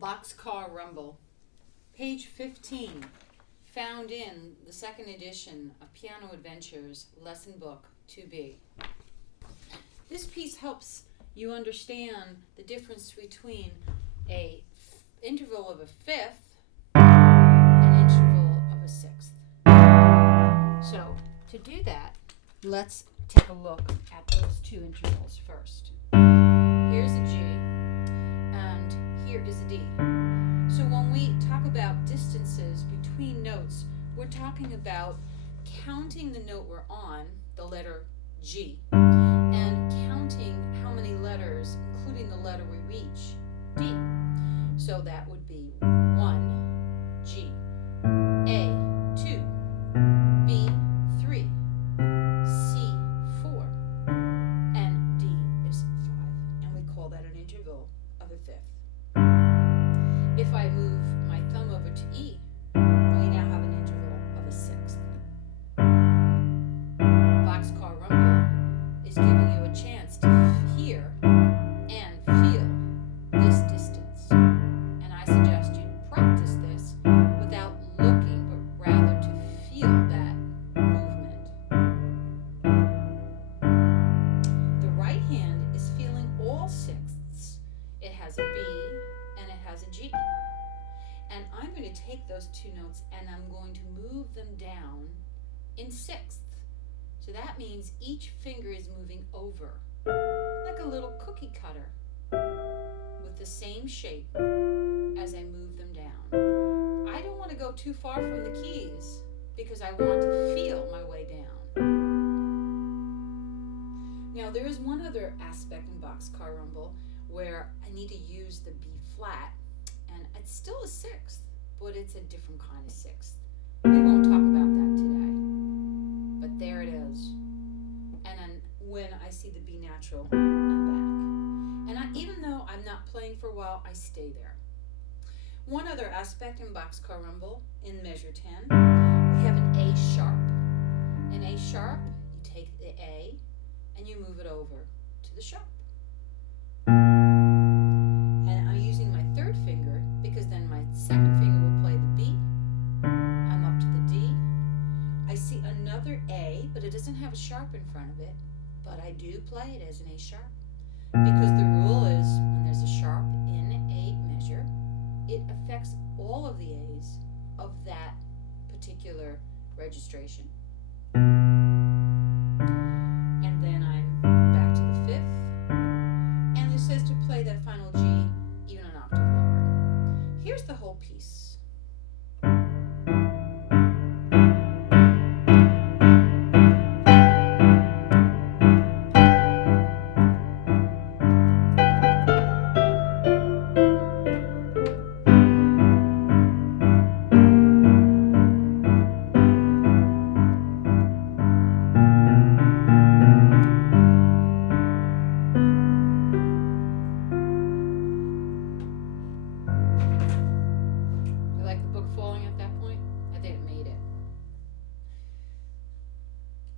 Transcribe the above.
Boxcar Rumble, page 15, found in the second edition of Piano Adventures Lesson Book 2B. This piece helps you understand the difference between an interval of a fifth and an interval of a sixth. So, to do that, let's take a look at those two intervals first. Here's a G, and here is a D. So when we talk about distances between notes, we're talking about counting the note we're on, the letter G, and counting how many letters, including the letter we reach, D. So that would be 1, G, A, 2, B, 3, C, 4, and D is 5. And we call that an interval of a fifth. If I move my thumb over to E, we now have an interval of a sixth. Boxcar Rumble is giving you a chance to hear and feel this distance. And I suggest you practice this without looking, but rather to feel that movement. The right hand is feeling all sixths. It has a B and it has a G. And I'm going to take those two notes and I'm going to move them down in sixths. So that means each finger is moving over, like a little cookie cutter, with the same shape as I move them down. I don't want to go too far from the keys because I want to feel my way down. Now there is one other aspect in Boxcar Rumble where I need to use the B flat, and it's still a sixth, but it's a different kind of sixth. We won't talk about that today, but there it is. And then when I see the B natural, I'm back. And even though I'm not playing for a while, I stay there. One other aspect in Boxcar Rumble, in measure 10, we have an A sharp. An A sharp, you take the A and you move it over to the sharp. And I'm using my third finger because then my second finger will play the B. I'm up to the D. I see another A, but it doesn't have a sharp in front of it, but I do play it as an A sharp because the rule is when there's a sharp in a measure, it affects all of the A's of that particular registration. And then I'm back to the fifth, and it says to play that final